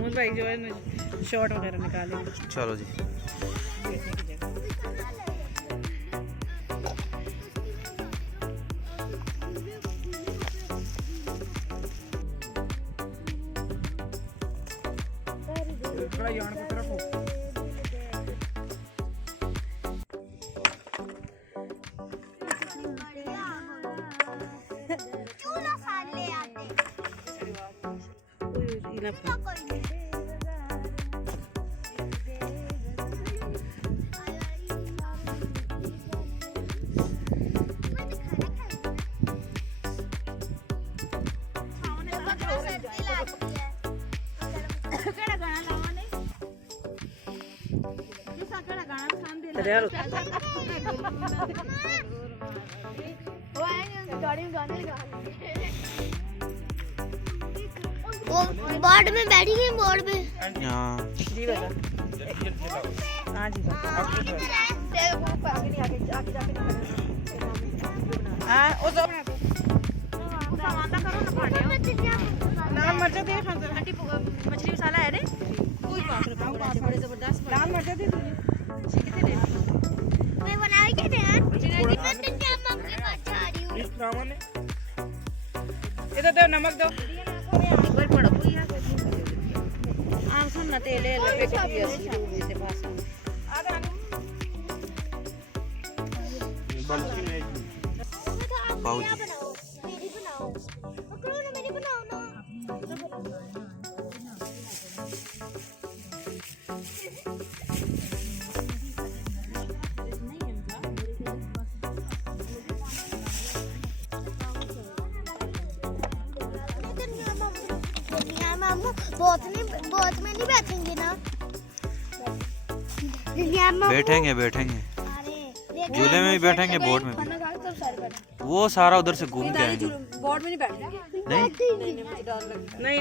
महमूद भाई जो है शॉट वगैरह निकाले। चलो जी। वो बोर्ड में बैठी गई, बोर्ड में। जी बता। हाँ जी मछली मसाला है रे बड़े जबरदस्त लाल मर्चा दे मैं बनाई क्या थे यार? इधर दो नमक दो ऊपर पड़ो आ सुन ना तेल लगे के दिया सी से पास पाऊ जी मेरी बनाओ पकड़ो ना, मेरी बनाओ ना। बहुत में नहीं बैठेंगे ना। बैठेंगे झूले में भी बैठेंगे, बोर्ड में भी। वो सारा उधर से घूम के आएंगे। बोर्ड में नहीं बैठेंगे। नहीं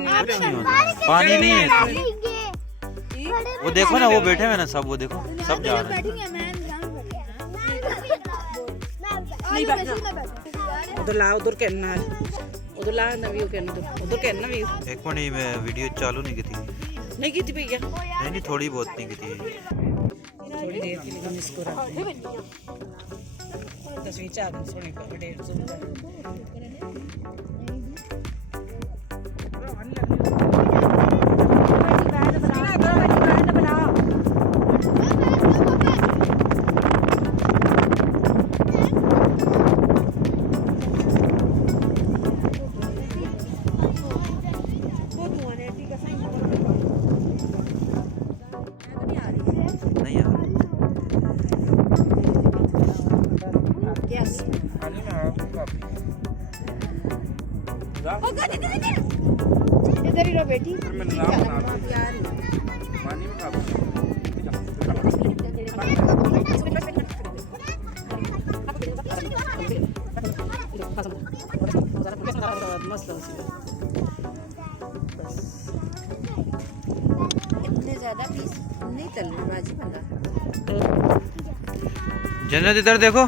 पानी नहीं है। वो देखो ना, वो बैठे हुए ना सब, वो देखो सब जा रहे हैं। उधर ला, उधर कहना उधर ला ना व्यू कहना, उधर कहना व्यू। एक मिनट में वीडियो चालू नहीं की थी। नहीं की थी भैया। नहीं थोड़ी बहुत नहीं की थी। थोड़ी देर के लिए हम इसको रखते हैं। तस्वीर चाह दो सोने का 150 इधर ही रहो बेटी। इतने ज्यादा पीस नहीं तलना भाजी बना। जन्नत इधर देखो,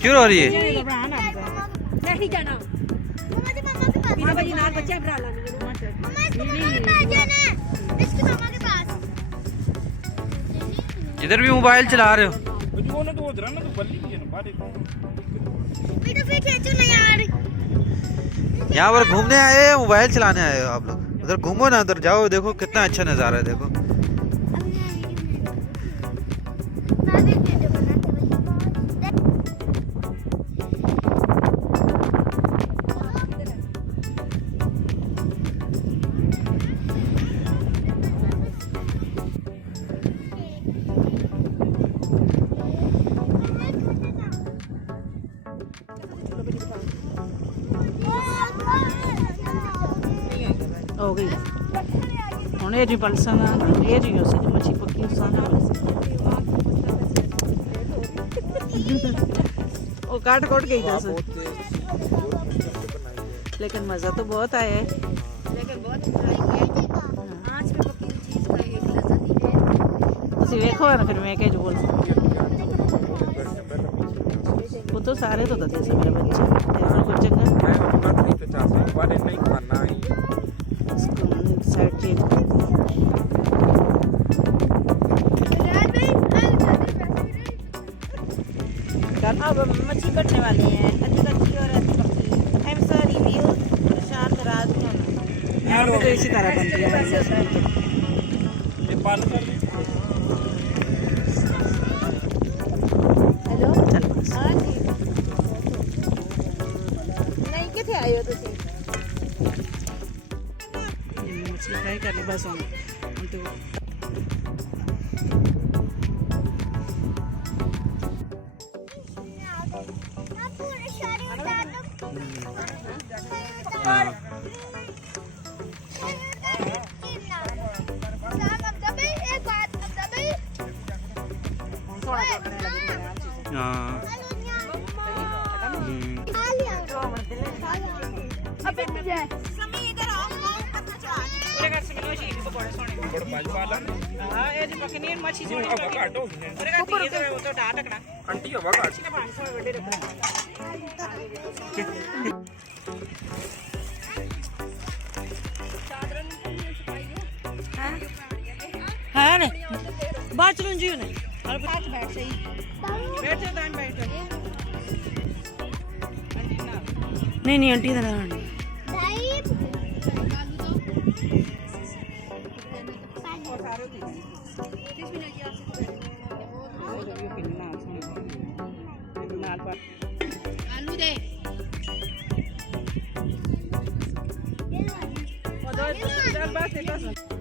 क्यों रो रही है? नहीं जाना बच्चे इधर भी मोबाइल चला रहे हो? यहाँ पर घूमने आए हो, मोबाइल चलाने आए हो आप लोग? उधर घूमो ना, उधर जाओ, देखो कितना अच्छा नज़ारा है। देखो हो गई ਹੁਣ ਇਹ ਜੀ ਪਲਸਾਂ ਇਹ ਜੀ ਉਸੇ ਦੀ ਮੱਛੀ ਪੱਕੀ ਸਾਰਾ ਉਹ काट गई दस। लेकिन मज़ा तो बहुत आया है। ਤੁਸੀਂ ਵੇਖੋ ਨਾ ਫਿਰ ਮੈਂ ਕਿਹ ਜੋ ਬੋਲ ਉਹ ਤਾਂ ਸਾਰੇ ਤੋਂ ਦੱਸੇ ਸੀ ਮੇਰੇ ਬੱਚੇ ਤੇ ਹੋਰ ਕੁਝ ਚੰਗਾ मैं बात नहीं तो चाहते वाले नहीं करना है साइड चेंज ही कटने वाले हैं, अच्छी कच्ची और अच्छी पक्की। हम सर रिव्यू शाम रात में होना। यहाँ पे तो इसी तरह बनती है। हेलो चल बस। हाँ जी नहीं कितने आए हो तुम? मछली फ्राई कर ली बस हम तो हाँ हाँ पूरे घर से मिलो जी को बड़े सोने हां ये जी पकनी मच्छी सोनी अब घाट हो गए पूरे घर ये तो डाट रखना आंटी हवा घाट से पानी से बड़े रखना हां ने बात चलूं जी ने और बात बैठ सही बैठ जाओ टाइम बैठ नहीं नहीं आंटी ना आलू दे और दो चल बस